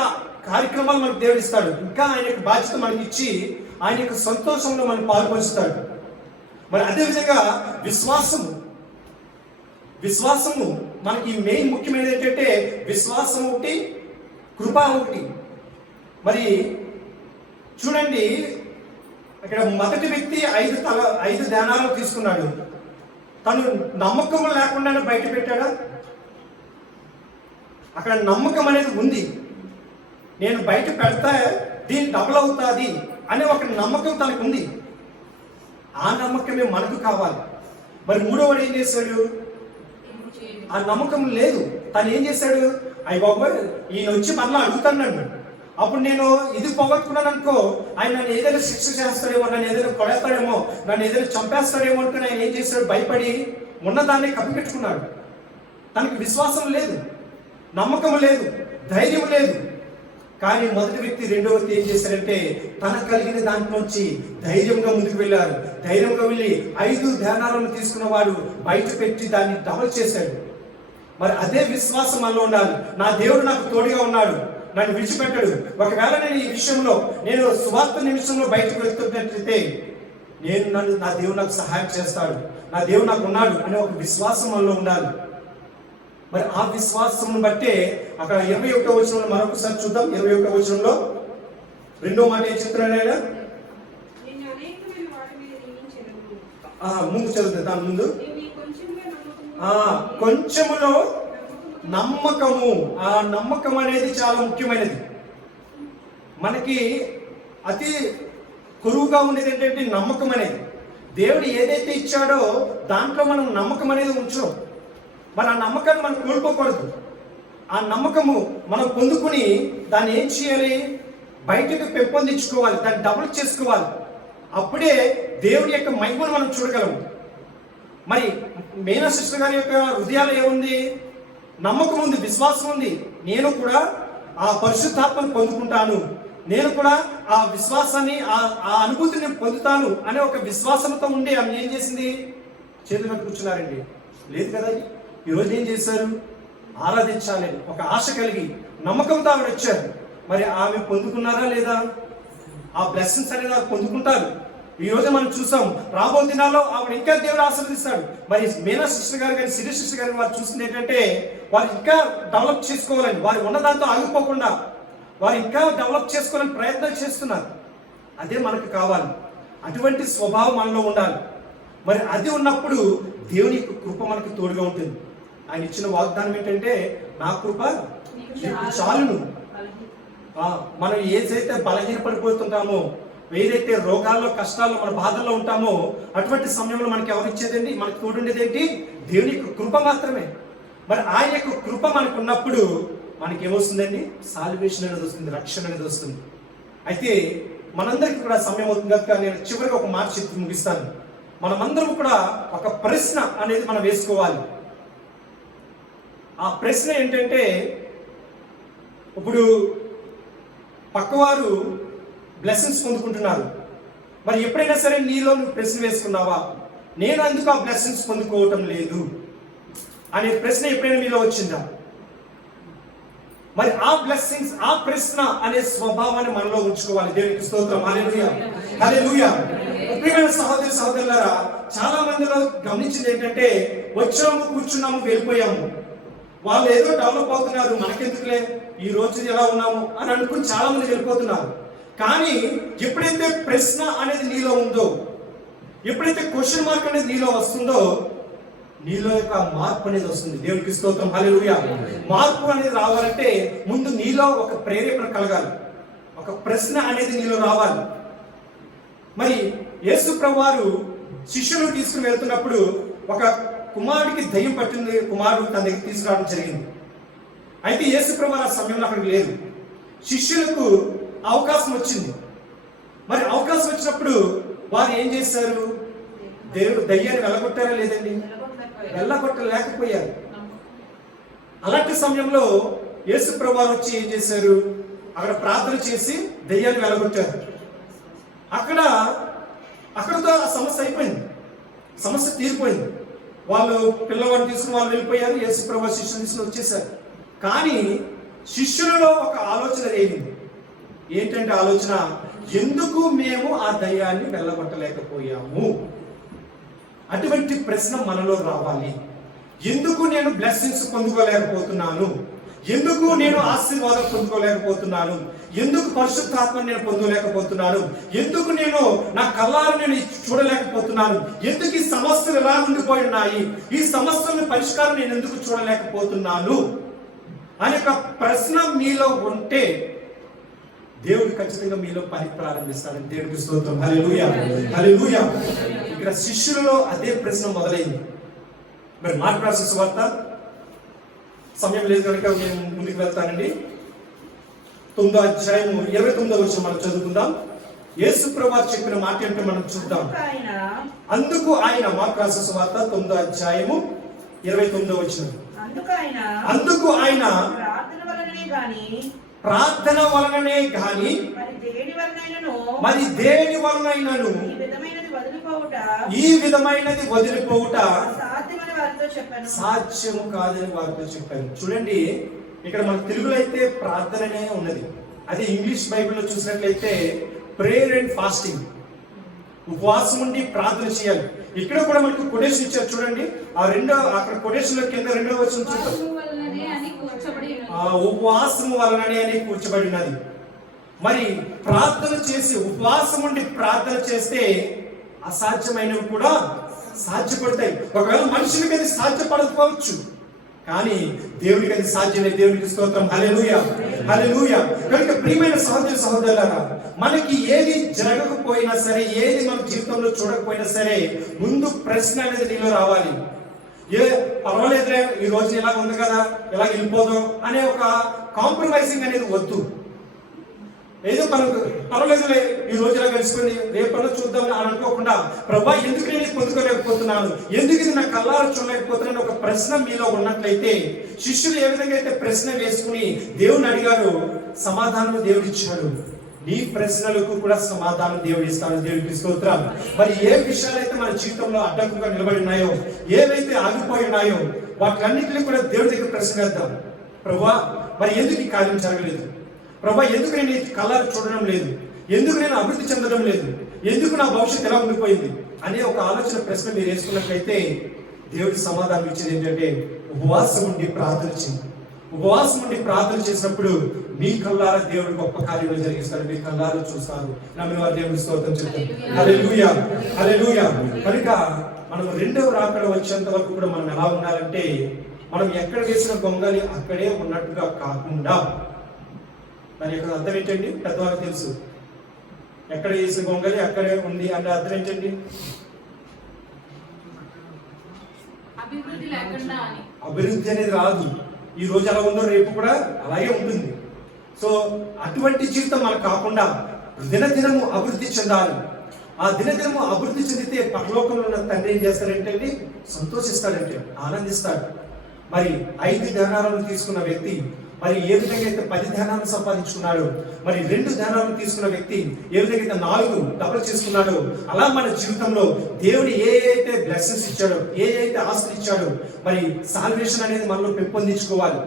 కార్యక్రమాలు మనకు దేవుడు ఇస్తాడు. ఇంకా ఆయన యొక్క బాధ్యత మనకి ఇచ్చి ఆయన యొక్క సంతోషంలో మనం పాల్పంచుతాడు. మరి అదేవిధంగా విశ్వాసము మనకి మెయిన్ ముఖ్యమైనది ఏంటంటే విశ్వాసం ఒకటి, కృప ఒకటి. మరి చూడండి, ఇక్కడ మొదటి వ్యక్తి 5 ధ్యానాలు తీసుకున్నాడు. తను నమ్మకం లేకుండానే బయట పెట్టాడా? అక్కడ నమ్మకం అనేది ఉంది. నేను బయట పెడతా దీన్ని డబుల్ అవుతుంది అనే ఒక నమ్మకం తనకు ఉంది. ఆ నమ్మకమే మనకు కావాలి. మరి మూడోవాడు ఏం చేశాడు, ఆ నమ్మకం లేదు. తను ఏం చేశాడు, అయ్య బాబోయ్ ఈయన వచ్చి మరలా అడుగుతాను, అప్పుడు నేను ఇది పోగొట్టుకున్నాను అనుకో, ఆయన నన్ను ఏదైనా శిక్ష చేస్తాడేమో, నన్ను ఏదైనా కొడేస్తాడేమో, నన్ను ఏదైనా చంపేస్తాడేమో అనుకుని ఆయన ఏం చేశాడు, భయపడి ఉన్నదాన్ని కప్పిపెట్టుకున్నాడు. తనకి విశ్వాసం లేదు, నమ్మకం లేదు, ధైర్యం లేదు. కానీ మొదటి వ్యక్తి, రెండో వ్యక్తి ఏం చేశారంటే తనకు కలిగిన దాంట్లోంచి ధైర్యంగా ముందుకు వెళ్ళారు. ధైర్యంగా వెళ్ళి 5 ధ్యానాలను తీసుకున్న వాడు బయట పెట్టి దాన్ని డబల్ చేశాడు. మరి అదే విశ్వాసం మనలో ఉండాలి. నా దేవుడు నాకు తోడుగా ఉన్నాడు, నన్ను విడిచిపెట్టాడు. ఒకవేళ నేను ఈ విషయంలో, నేను సువార్త నిమిషంలో బయటకు వెళ్తున్నట్లయితే నా దేవుడు నాకు సహాయం చేస్తాడు, నా దేవుడు నాకు ఉన్నాడు అనే ఒక విశ్వాసం మనలో ఉండాలి. మరి ఆ విశ్వాసం బట్టే అక్కడ 21వ వచనంలో మరొకసారి చూద్దాం. 21వ వచనంలో రెండో మాట ఏం చెప్తున్నాడు ఆయన, ముందు చదువుతుంది, దాని ముందు కొంచెములో నమ్మకము. ఆ నమ్మకం అనేది చాలా ముఖ్యమైనది. మనకి అతి కొరువుగా ఉండేది ఏంటంటే నమ్మకం అనేది. దేవుడు ఏదైతే ఇచ్చాడో దాంట్లో మనం నమ్మకం అనేది ఉంచడం. మన ఆ నమ్మకాన్ని మనం కోల్పోకూడదు. ఆ నమ్మకము మనం పొందుకుని దాన్ని ఏం చేయాలి, బయటకు పెంపొందించుకోవాలి, దాన్ని డబుల్ చేసుకోవాలి. అప్పుడే దేవుడి యొక్క మహిమను మనం చూడగలము. మరి మీనా సిస్టర్ గారి యొక్క హృదయాలు ఏముంది, నమ్మకం ఉంది, విశ్వాసం ఉంది. నేను కూడా ఆ పరిశుద్ధాత్మను పొందుకుంటాను, నేను కూడా ఆ విశ్వాసాన్ని, ఆ అనుభూతిని పొందుతాను అనే ఒక విశ్వాసంతో ఉండి ఆమె ఏం చేసింది, చేతులు మీద కూర్చున్నారండి. లేదు కదా, ఈరోజు ఏం చేశారు, ఆరాధించాలని ఒక ఆశ కలిగి నమ్మకంతో ఆవిడ వచ్చారు. మరి ఆమె పొందుకున్నారా లేదా, ఆ బ్లెస్సింగ్స్ అనేది ఆమె పొందుకుంటారు. ఈ రోజు మనం చూసాం, రాబో దినాల్లో ఆవిడ ఇంకా దేవుడు ఆశీర్వదిస్తాడు. మరి మీనా సిస్టర్ గారు కానీ సిరి సిస్టర్ గారిని వారు చూసింది ఏంటంటే, వారు ఇంకా డెవలప్ చేసుకోవాలని, వారు ఉన్నదాంతో ఆగిపోకుండా వారు ఇంకా డెవలప్ చేసుకోవాలని ప్రయత్నం చేస్తున్నారు. అదే మనకు కావాలి. అటువంటి స్వభావం మనలో ఉండాలి. మరి అది ఉన్నప్పుడు దేవుని కృప మనకి తోడుగా ఉంటుంది. ఆయన ఇచ్చిన వాగ్దానం ఏంటంటే, నా కృప చాలును. మనం ఏదైతే బలహీనపడిపోతుంటామో, ఏదైతే రోగాల్లో, కష్టాల్లో, మన బాధల్లో ఉంటామో, అటువంటి సమయంలో మనకి ఎవరు ఇచ్చేదండి, మనకు తోడుండేది ఏంటి, దేవుని కృప మాత్రమే. మరి ఆయన యొక్క కృప మనకు ఉన్నప్పుడు మనకి ఏమొస్తుందండి, సాల్వేషన్ అనేది వస్తుంది, రక్షణ అనేది వస్తుంది. అయితే మనందరికీ కూడా సమయం అవుతుంది కనుక నేను చివరిగా ఒక మాట చెప్పి ముగిస్తాను. మనమందరం కూడా ఒక ప్రశ్న అనేది మనం వేసుకోవాలి. ఆ ప్రశ్న ఏంటంటే, ఇప్పుడు పక్కవారు బ్లెస్సింగ్స్ పొందుకుంటున్నారు. మరి ఎప్పుడైనా సరే నీలో నువ్వు ప్రశ్న వేసుకున్నావా, నేను అందుకు ఆ బ్లెస్సింగ్స్ పొందుకోవటం లేదు అనే ప్రశ్న ఎప్పుడైనా మీలో వచ్చిందా? మరి ఆ బ్లెస్సింగ్స్, ఆ ప్రశ్న అనే స్వభావాన్ని మనలో ఉంచుకోవాలి. దేవునికి స్తోత్రం. హల్లెలూయా, హల్లెలూయా. ప్రియమైన సహోదరి సహోదరులారా, చాలా మందిలో గమనించింది ఏంటంటే, వచ్చాము, కూర్చున్నాము, వెళ్ళిపోయాము. వాళ్ళు ఏదో డెవలప్ అవుతున్నారు, మనకెందుకులే, ఈ రోజు ఎలా ఉన్నాము అని అనుకుని చాలా మంది వెళ్ళిపోతున్నారు. కానీ ఎప్పుడైతే ప్రశ్న అనేది నీలో ఉందో, ఎప్పుడైతే క్వశ్చన్ మార్క్ అనేది నీలో వస్తుందో, నీలో యొక్క మార్పు అనేది వస్తుంది. దేవునికి స్తోత్రం. హల్లెలూయా. మార్పు అనేది రావాలంటే ముందు నీలో ఒక ప్రేరేపణ కలగాలి, ఒక ప్రశ్న అనేది నీలో రావాలి. మరి యేసు ప్రభువారు శిష్యులను తీసుకుని వెళ్తున్నప్పుడు ఒక కుమారుడికి దయ్యం పట్టింది, కుమారుడు తన దగ్గర తీసుకురావడం జరిగింది. అయితే యేసు ప్రభువారు ఆ సమయంలో అక్కడికి లేదు. శిష్యులకు అవకాశం వచ్చింది. మరి అవకాశం వచ్చినప్పుడు వారు ఏం చేశారు? దేవుడు దయ్యాన్ని వెళ్ళగొట్టారా లేదండి? వెళ్ళగొట్టలేకపోయారు. అలాంటి సమయంలో యేసు ప్రభువారు వచ్చి ఏం చేశారు? అక్కడ ప్రార్థన చేసి దయ్యాన్ని వెళ్ళగొట్టారు. అక్కడతో ఆ సమస్య అయిపోయింది, సమస్య తీరిపోయింది. వాళ్ళు పిల్లవాడిని తీసుకుని వాళ్ళు వెళ్ళిపోయారు. యేసు ప్రభువారు శిష్యుని తీసుకుని వచ్చేసారు. కానీ శిష్యులలో ఒక ఆలోచన రేగింది. ఏంటంటే ఆలోచన, ఎందుకు మేము ఆ దయ్యాన్ని వెళ్ళగొట్టలేకపోయాము? అటువంటి ప్రశ్న మనలో రావాలి. ఎందుకు నేను బ్లెస్సింగ్స్ పొందుకోలేకపోతున్నాను? ఎందుకు నేను ఆశీర్వాదం పొందుకోలేకపోతున్నాను? ఎందుకు పరిశుద్ధాత్మ నేను పొందలేకపోతున్నాను? ఎందుకు నేను నా కళ్ళారు నేను చూడలేకపోతున్నాను? ఎందుకు ఈ సమస్యలు ఎలా ఉండిపోయి ఉన్నాయి? ఈ సమస్యల పరిష్కారం నేను ఎందుకు చూడలేకపోతున్నాను అనే ఒక ప్రశ్న మీలో ఉంటే దేవుడు ఖచ్చితంగా మీలో పని ప్రారంభిస్తాడని దేవుడికి స్తోత్రం. హల్లెలూయా, హల్లెలూయా. ఇక్కడ శిష్యులలో అదే ప్రశ్న మొదలైంది. మరి మార్కు రాసిన సువార్త, సమయం లేదు కనుక నేను ముందుకు వెళ్తానండి. 9వ అధ్యాయము 29వ వచనం మనం చదువుకుందాం. యేసు ప్రభువు చెప్పిన మాట ఏంటో మనం చూద్దాం. అందుకు ఆయన, మార్కు రాసిన సువార్త 9వ అధ్యాయము 29వ వచనం. అందుకు ఆయన ప్రార్థన వలననే గాని మరి దేని వలనైనను ఈ విధమైనది వదిలిపోవుట సాధ్యము కాదని వారితో చెప్పాను. చూడండి, ఇక్కడ మన తెలుగులో అయితే ప్రార్థననే ఉన్నది. అది ఇంగ్లీష్ బైబిల్లో చూసినట్లయితే ప్రేయర్ అండ్ ఫాస్టింగ్, ఉపవాసం ఉండి ప్రార్థన చేయాలి. ఇక్కడ కూడా మనకు కొటేషన్ ఇచ్చారు చూడండి. ఆ అక్కడ కొటేషన్ లో కింద 2వ వచనం చూద్దాం. ఉపవాసం వలననే అని కూర్చబడినది. మరి ప్రార్థన చేసి, ఉపవాసం ఉండి ప్రార్థన చేస్తే అసాధ్యమైనవి కూడా సాధ్యపడతాయి. ఒకవేళ మనుషులకి అది సాధ్యపడకపోవచ్చు, కానీ దేవుడికి అది సాధ్యమే. దేవునికి స్తోత్రం. హల్లెలూయా, హల్లెలూయా. కనుక ప్రియమైన సహోదరి సహోదరులారా, మనకి ఏది జరగకపోయినా సరే, ఏది మన జీవితంలో చూడకపోయినా సరే, ముందు ప్రశ్న అనేది నీలో రావాలి. పర్వాలేదులే, ఈ రోజు ఇలా ఉంది కదా, ఇలా వెళ్ళిపోదాం అనే ఒక కాంప్రమైజింగ్ అనేది వద్దు. ఏదో మనకు పర్వాలేదులే, ఈ రోజు ఇలా కలిసిపోయింది, రేపన్నా చూద్దాం అని అనుకోకుండా, ప్రభా ఎందుకు నేను పొందుకోలేకపోతున్నాను, ఎందుకు ఇది నా కళ్ళారా చూడలేకపోతున్నాను ఒక ప్రశ్న మీలో ఉన్నట్లయితే, శిష్యులు ఏ విధంగా అయితే ప్రశ్న వేసుకుని దేవుని అడిగారు, సమాధానం దేవుడు ఇచ్చాడు. నీ ప్రశ్నలకు కూడా సమాధానం దేవుడు ఇస్తాడు. దేవుడికి స్తోత్రం. మరి ఏ విషయాలు అయితే మన జీవితంలో అడ్డంకుగా నిలబడి ఉన్నాయో, ఏవైతే ఆగిపోయి ఉన్నాయో, వాటిలన్నింటినీ కూడా దేవుడి దగ్గర ప్రశ్న వేద్దాం. ప్రభా, మరి ఎందుకు ఈ కార్యం జరగలేదు? ప్రభా, ఎందుకు నేను ఈ కళ్ళారు చూడడం లేదు? ఎందుకు నేను అభివృద్ధి చెందడం లేదు? ఎందుకు నా భవిష్యత్తు ఎలా ఉండిపోయింది అనే ఒక ఆలోచన ప్రశ్న మీరు వేసుకున్నట్లయితే, దేవుడి సమాధానం ఇచ్చేది ఏంటంటే, ఉపవాసం ఉండి ప్రార్థన చేయండి. ఉపవాసం ఉండి ప్రార్థన చేసినప్పుడు మీ కళ్ళారా దేవుడు గొప్ప కార్యాలు జరిగిస్తారు. మీ కళ్ళారా చూస్తారు. నమ్మిన వారు దేవుడి స్తోత్రం చెప్తారు. హల్లెలూయా, హల్లెలూయా. కనుక మనం 2వ రాకడ వచ్చేంత వరకు కూడా మనం ఎలా ఉండాలంటే, మనం ఎక్కడ వేసిన గొంగలి అక్కడే ఉన్నట్టుగా కాకుండా, దాని యొక్క అర్థం ఏంటండి? పెద్దవాళ్ళకి తెలుసు. ఎక్కడ వేసిన గొంగలి అక్కడే ఉంది అంటే అర్థం ఏంటండి? అభివృద్ధి అనేది రాదు. ఈ రోజు అలా ఉందో రేపు కూడా అలాగే ఉంటుంది. సో అటువంటి జీవితం మనకు కాకుండా దినదినము అభివృద్ధి చెందాలి. ఆ దినదినము అభివృద్ధి చెందితే పరలోకంలో ఉన్న తండ్రి ఏం చేస్తాడంటే సంతోషిస్తాడంటే, ఆనందిస్తాడు. మరి 5 ధనాలను తీసుకున్న వ్యక్తి మరి ఏ విధంగా అయితే 10 ధనాలను సంపాదించుకున్నాడు, మరి 2 ధనాలను తీసుకున్న వ్యక్తి ఏ విధంగా అయితే 4 డబుల్ చేసుకున్నాడో, అలా మన జీవితంలో దేవుడు ఏ అయితే బ్లెస్సింగ్స్ ఇచ్చాడో, ఏ అయితే ఆస్తులు ఇచ్చాడో, మరి సాల్వేషన్ అనేది మనలో పెంపొందించుకోవాలి.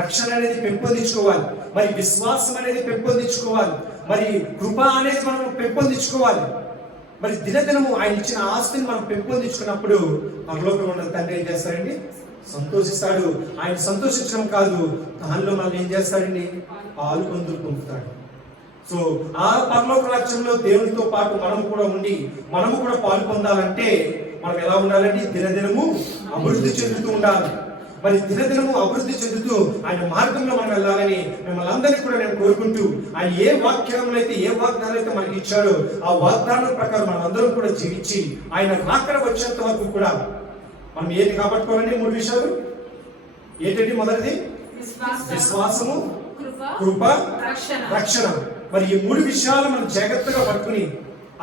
రక్షణ అనేది పెంపొందించుకోవాలి, మరి విశ్వాసం అనేది పెంపొందించుకోవాలి, మరి కృప అనేది మనం పెంపొందించుకోవాలి. మరి దినదినము ఆయన ఇచ్చిన ఆస్తిని మనం పెంపొందించుకున్నప్పుడు పరలోకంలో ఉన్న తండ్రి ఏం చేస్తాడండి? సంతోషిస్తాడు. ఆయన సంతోషించడం కాదు, దానిలో మనం ఏం చేస్తాడండి? పాలు పొందుతాడు. సో ఆ పరలోక రాజ్యంలో దేవునితో పాటు మనము కూడా ఉండి మనము కూడా పాలు పొందాలంటే మనం ఎలా ఉండాలండి? దినదినము అభివృద్ధి చెందుతూ ఉండాలి. మరి దినదినము అభివృద్ధి చెందుతూ ఆయన మార్గంలో మనం వెళ్ళాలని మిమ్మల్ని అందరినీ కూడా నేను కోరుకుంటూ, ఆయన ఏ వాక్యాలను అయితే ఏ వాగ్దానాలు అయితే మనకి ఇచ్చాడో ఆ వాగ్దానాల ప్రకారం మనం అందరం కూడా జీవించి ఆయన రాకడ వచ్చేంత వరకు కూడా మనం ఏది కాబట్టుకోవాలండి? 3 విషయాలు ఏంటండి? మొదటిది విశ్వాసము, కృప, రక్షణ. మరి ఈ 3 విషయాలు మనం జాగ్రత్తగా పట్టుకుని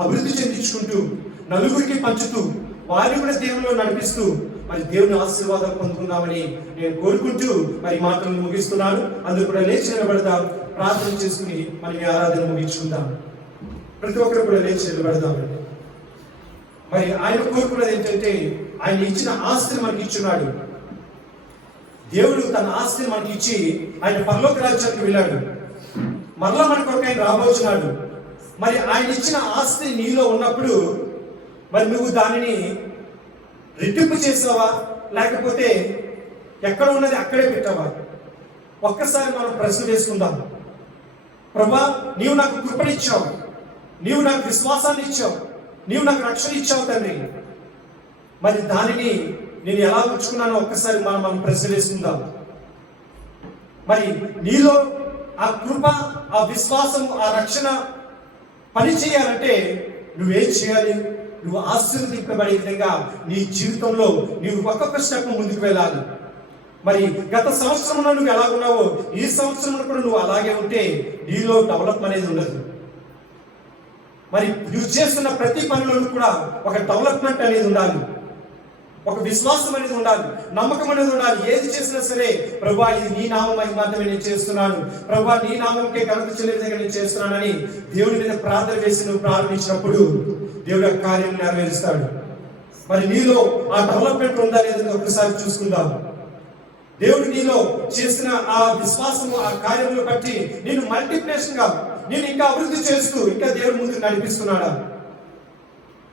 అభివృద్ధి చెందించుకుంటూ నలుగురికి పంచుతూ వారిని కూడా దేవునిలో నడిపిస్తూ మరి దేవుని ఆశీర్వాదాలు పొందుకుందామని నేను కోరుకుంటూ మరి మాటలను ముగిస్తున్నాను. అందరూ కూడా లేచి నిలబడదాం, ప్రార్థన చేసుకుని మనం ఈ ఆరాధన ముగించుకుందాం. ప్రతి ఒక్కరు కూడా లేచి నిలబడదామండి. మరి ఆయన కోరుకున్నది ఏంటంటే ఆయన ఇచ్చిన ఆస్తిని మనకి ఇచ్చున్నాడు. దేవుడు తన ఆస్తిని మనకి ఇచ్చి ఆయన పరలోక రాజ్యానికి వెళ్ళాడు. మరలా మన కొరకు ఆయన రాబోతున్నాడు. మరి ఆయన ఇచ్చిన ఆస్తి నీలో ఉన్నప్పుడు మరి నువ్వు దానిని రెట్టింపు చేసావా, లేకపోతే ఎక్కడ ఉన్నది అక్కడే పెట్టావా? ఒక్కసారి మనం ప్రశ్న వేసుకుందాం. ప్రభా, నీవు నాకు కృపనిచ్చావు, నీవు నాకు విశ్వాసాన్ని ఇచ్చావు, నీవు నాకు రక్షణ ఇచ్చావు తండ్రి. మరి దానిని నేను ఎలా ఉంచుకున్నానో ఒక్కసారి మనం ప్రశ్న వేసుకుందాం. మరి నీలో ఆ కృప, ఆ విశ్వాసం, ఆ రక్షణ పని చేయాలంటే నువ్వేం చేయాలి? నువ్వు ఆశీర్వదింపబడే విధంగా నీ జీవితంలో నీవు ఒక్కొక్క స్టెప్ ముందుకు వెళ్ళాలి. మరి గత సంవత్సరంలో నువ్వు ఎలా ఉన్నావో ఈ సంవత్సరంలో కూడా నువ్వు అలాగే ఉంటే నీలో డెవలప్ అనేది ఉండదు. మరి నువ్వు చేస్తున్న ప్రతి పనిలోనూ కూడా ఒక డెవలప్మెంట్ అనేది ఉండాలి, ఒక విశ్వాసం అనేది ఉండాలి, నమ్మకం అనేది ఉండాలి. ఏది చేసినా సరే ప్రభువా ఇది నీ నామం మహిమార్థమే నేను చేస్తున్నాను, ప్రభువా నీ నామంకే ఘనత చెల్లిన విధంగా నేను చేస్తున్నానని దేవుని మీద ప్రార్థన వేసి నువ్వు ప్రారంభించినప్పుడు దేవుడు ఆ కార్యం నెరవేరుస్తాడు. మరి నీలో ఆ డెవలప్మెంట్ ఉందా లేదని ఒకసారి చూసుకుందాం. దేవుడు నీలో చేసిన ఆ విశ్వాసము, ఆ కార్యములు బట్టి నేను మల్టిప్లికేషన్ గా నేను ఇంకా అభివృద్ధి చేస్తూ ఇంకా దేవుడు ముందుకు నడిపిస్తున్నాడా?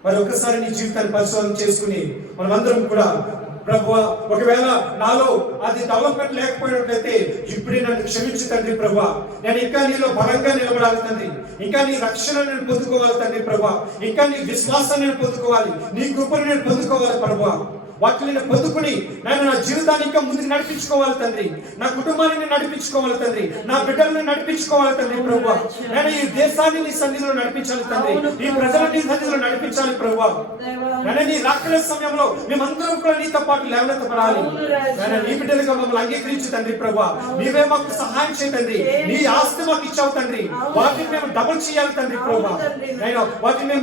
మరి ఒక్కసారి నీ జీవితాన్ని పరిశోధన చేసుకుని మనమందరం కూడా ప్రభువా ఒకవేళ నాలో అది డెవలప్మెంట్ లేకపోయినట్లయితే ఇప్పుడే నన్ను క్షమించు తండ్రి ప్రభువా. నేను ఇంకా నీలో బలంగా నిలబడాలి తండ్రి, ఇంకా నీ రక్షణ నేను పొందుకోవాలి తండ్రి ప్రభువా, ఇంకా నీ విశ్వాసాన్ని నేను పొందుకోవాలి, నీ కృపను నేను పొందుకోవాలి ప్రభువా. వాటిని నేను పొందుకుని నేను నా జీవితాన్ని ఇంకా ముందుకు నడిపించుకోవాలి తండ్రి, నా కుటుంబాన్ని నడిపించుకోవాలి తండ్రి, నా బిడ్డలను నడిపించుకోవాలి తండ్రి ప్రభువా. నేను ఈ దేశాన్ని నీ సన్నిధిలో నడిపించాలి తండ్రి, ఈ ప్రజలను నీ సన్నిధిలో నడిపించాలి ప్రభువా. నేను నీ రాకడ సమయంలో మేమందరం కూడా నీతో పాటు లేవనెత్తపడాలి. నేను నీ బిడ్డలుగా మమ్మల్ని అంగీకరించు తండ్రి ప్రభువా. నీవే మాకు సహాయం చేయ తండ్రి, నీ ఆస్తి మాకు ఇచ్చావు తండ్రి, వాటిని మేము డబుల్ చేయాలి తండ్రి ప్రభువా. నేను వాటిని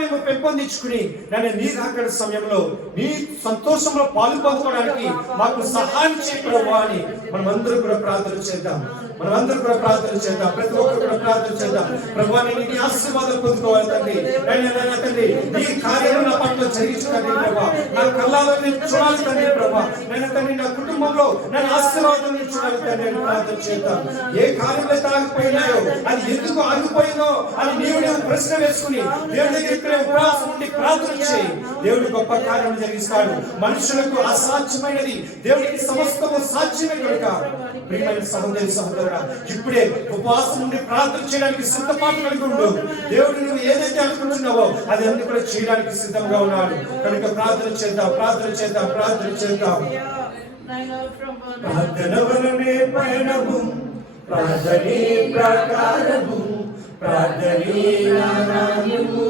మేము పెంపొందించుకుని నేను నీ రాకడ సమయంలో నీ సంతోషంలో పాలు పంచుకోవడానికి మాకు సహాయం చేయ ప్రభువా అని మనమందరం కూడా ప్రార్థన చేద్దాం. మనమందరం కూడా ప్రార్థన చేద్దాం. ప్రతి ఒక్కరు కూడా ప్రార్థన చేద్దాం. ప్రభువా నేను నీ ఆశీర్వాదం పొందుకోవాలి తండ్రి. తండ్రి నీ కార్యాలు నా పట్ల జరిగించు తండ్రి ప్రభువా. నా కళ్ళలో నేను చూడాలి తండ్రి ప్రభువా. నేను తండ్రి నా కుటుంబంలో నేను ఆశీర్వాదం నేను చూడాలి తండ్రి అని ప్రార్థన చేద్దాం. ఏ కార్యంలో ఆగిపోయినాయో అది ఎందుకు ఆగిపోయిందో అని నీవు ప్రశ్న వేసుకుని దేవుడి దగ్గరికి ఉపవాసం ఉండి ప్రార్థన చేయి. దేవుడు గొప్ప కార్యం జరిగిస్తాడు. మనుషులకు అసాధ్యమైనది దేవుడికి సమస్తము సాధ్యమే కనుక ప్రియమైన సహోదరి సహోదరుడా ఇప్పుడే ఉపవాసం ఉండి ప్రార్థన చేయడానికి సిద్ధపాటు కలిగి ఉండు. దేవుడు నువ్వు ఏదైతే అనుకుంటున్నావో అది అన్ని కూడా చేయడానికి సిద్ధంగా ఉన్నాడు కనుక ప్రార్థన చేద్దాం, ప్రార్థన చేద్దాం, ప్రార్థన చేద్దాం. ప్రార్థన వలనే పయనము, ప్రార్థనే ప్రాకారము, ప్రార్థనే నాణ్యము,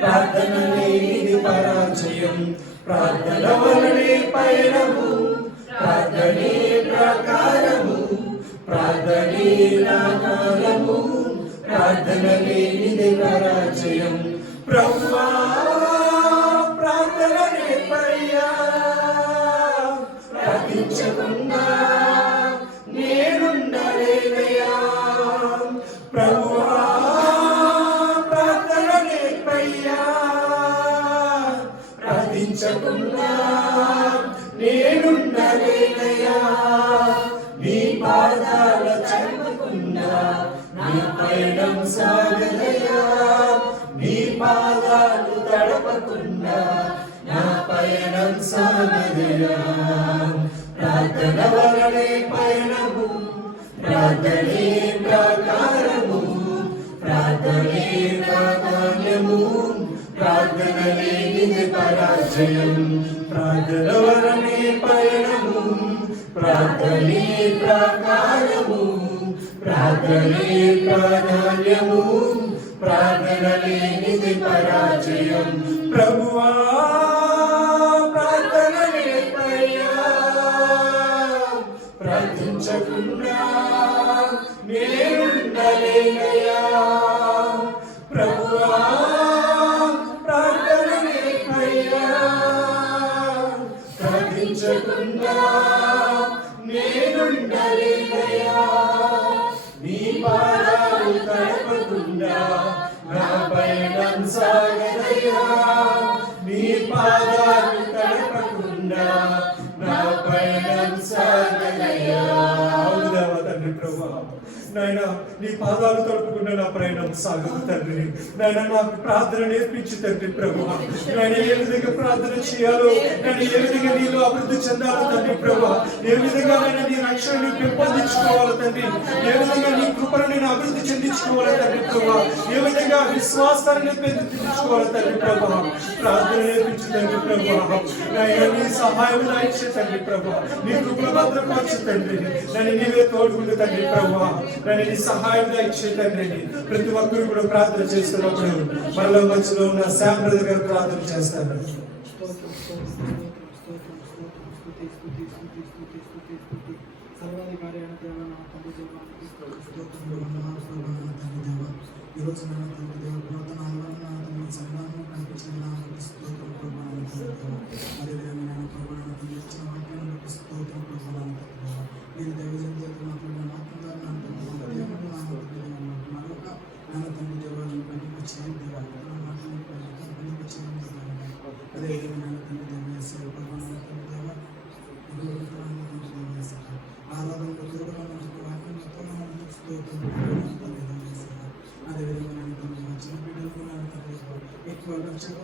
ప్రార్థన లేనిది పరాజయం. ప్రార్థన వలనే పయనము, ప్రార్థనే ప్రాకారము, ప్రార్థనే నాణ్యము, ప్రార్థన లేనిది పరాజయం. ప్రభువా ప్రార్థన నేర్పయ్యా, ప్రార్థించకుండా నేనుండలేనయ్యా. ప్రభువా ప్రార్థన నేర్పయ్యా, ప్రార్థించకుండా నేనుండలేనయ్యా. నీ నా పయనం సాగదయా నీ పాదాలు తడపకుండా నా పయనం సాగదయా ప్రార్థన వలనే పయనము ప్రార్థనే ప్రాకారము ప్రార్థనే ప్రాధాన్యము ప్రార్థన లేనిది పరాజయం ప్రార్థన వలనే పయనము ప్రార్థనే ప్రాకారము ప్రార్థనే ప్రాధాన్యము ప్రార్థన లేనిది పరాజయం ప్రభువా ప్రార్థన నేర్పయ్యా ప్రార్థించకుండా నేనుండలేనయ్యా ప్రభువా ప్రార్థన నేర్పయ్యా ప్రార్థించకుండా నేనుండలేనయ్యా నీ పాదాలు తడపకుండా నా పయనం సాగదయ్యా నీ పాదాలు తడపకుండా నా పయనం సాగదయ్యా అవును దేవా తండ్రి ప్రభువా నాయన నీ పాదాలు తడుపుకుండా నా ప్రయాణం సాగదు తండ్రి నాయన నాకు ప్రార్థన నేర్పించి తండ్రి ప్రభువా నాయన ఏ విధంగా ప్రార్థన చేయాలో నేను ఏ విధంగా నీలో అభివృద్ధి చెందాలో తండ్రి ప్రభువా ఏ విధంగా నేను నీ రక్షణని పెంపొందించుకోవాలి తండ్రి ఏ విధంగా నీ కృపను నేను అభివృద్ధి చెందించుకోవాలి తండ్రి ప్రభువా ఏ విధంగా విశ్వాసాన్ని పెంపొందించుకోవాలి తండ్రి ప్రభువా ప్రార్థన నేర్పించి తండ్రి ప్రభువా నాయన నీ సహాయం నాయచే తండ్రి ప్రభువా నీ కృపను భద్రపరచు తండ్రి నన్ను నీవే తోడుకుంటు తండ్రి ప్రభువా నన్ను నీ సహాయంగా ఇచ్చే తండ్రి ప్రతి ఒక్కరు కూడా ప్రార్థన చేస్తున్నప్పుడు మనలో మధ్యలో ఉన్న శామ్ బ్రదర్ గారు ప్రార్థన చేస్తారు సర్వాధికారి అయిన దేవ నా తండ్రి దేవ ఈరోజు నా తండ్రి దేవ పురాతన ఆలయాన్ని సంఘాన్ని కనిపించిన స్తోత్రం ప్రభావం అదేవిధంగా నేను ప్రభావం ఇచ్చిన వాక్యాన్ని స్తోత్రం ప్రభావం మీరు దైవజంతో మాట్లాడిన ఆత్మదారు మరొక నా తండ్రి దేవాలను పనికి చేయండి మాట్లాడి పనికి చేయండి అదేవిధంగా నా తండ్రి దేవ ప్రభావం ఆరాధనలో దూరంగా వాక్యంతో స్తోత్రం అదేవిధంగా చిన్న బిడ్డలకు ఎక్కువ లక్ష్యంగా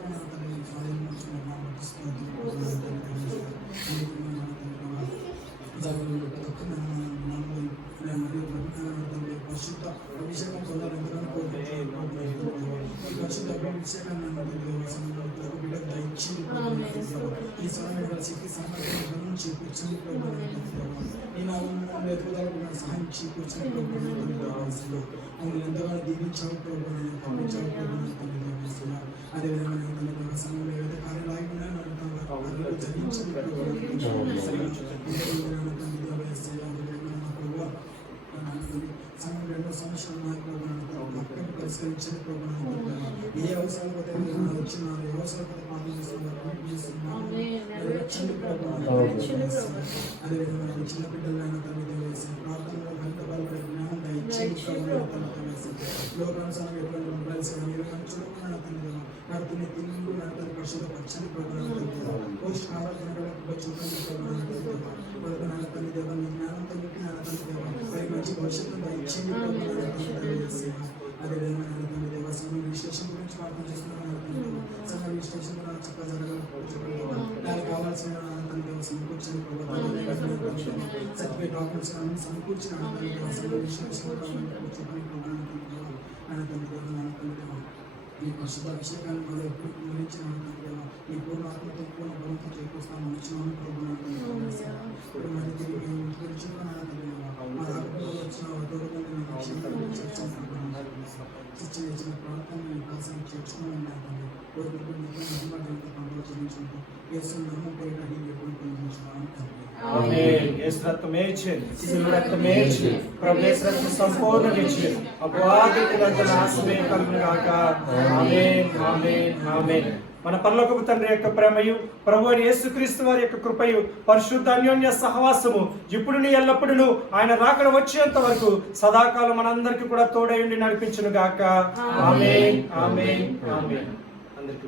పరిశుద్ధ అభిషేకం పొందాలని పరిశుద్ధ అభిషేకాన్ని బిడ్డకు దయచేసి ఈ సమయంలో శక్తి సామర్థ్యం నుంచి కూర్చొని ఈ నాలుగు ఎదుగుదలకు సహాయం చేకూర్చిన అందులో ఎంతగానో దీవించావు ప్రభుత్వం పంపించావు ప్రభుత్వం అదేవిధంగా సమయంలో ఏదైతే కార్యాలయం సమయంలో ఎన్నో సమస్యలు పరిష్కరించిన ఏ అవసరాలు వచ్చిన ఏ అవసరాలు అదేవిధంగా చిన్న బిడ్డలైన తల్లి వేసి ప్రార్థనలో గంట బలపడే జ్ఞానం దయచేసి లోకానుసారం ఎప్పుడు చూడకుండా తల్లి నడుతున్న తిండి నడుతున్న పరిశుద్ధ పచ్చని ప్రోగ్రాం పోషకాహార చూడండి ప్రోగ్రాం తల్లి దేవ మీ జ్ఞానంతో తల్లి దేవ పై మంచి భవిష్యత్తు దయచేసి అదేవిధంగా తల్లి దేవ సమయ విశ్లేషణ గురించి ప్రార్థన చేస్తున్నాను సమయ విశ్లేషణ చక్కగా జరగాలి దానికి కావాల్సిన తల్లి దేవ సమకూర్చిన సర్టిఫికేట్ డాక్యుమెంట్స్ సమకూర్చిన తల్లి దేవ సమయ విశ్లేషణ ప్రోగ్రాం ఈ పరిశుద్ధ అభిషేకాన్ని మనం ఎప్పుడు గురించిన ఈ పూర్ణాత్మతో పూర్ణ బలంతో చేకూరుస్తాను వచ్చిన ప్రభుత్వం వచ్చిన ఇచ్చిన ప్రాంతాన్ని కోసం చేర్చుకుని సంపూర్ణ మన పరలోకపు తండ్రి యొక్క ప్రేమయు ప్రభు అయిన యేసుక్రీస్తు వారి యొక్క కృపయు పరిశుద్ధ అన్యోన్య సహవాసము ఇప్పుడు ఎల్లప్పుడూ ఆయన రాకడ వచ్చేంత వరకు సదాకాలం మనందరికీ కూడా తోడై ఉండి నడిపించును గాక ఆమేన్ ఆమేన్ ఆమేన్ అందరికీ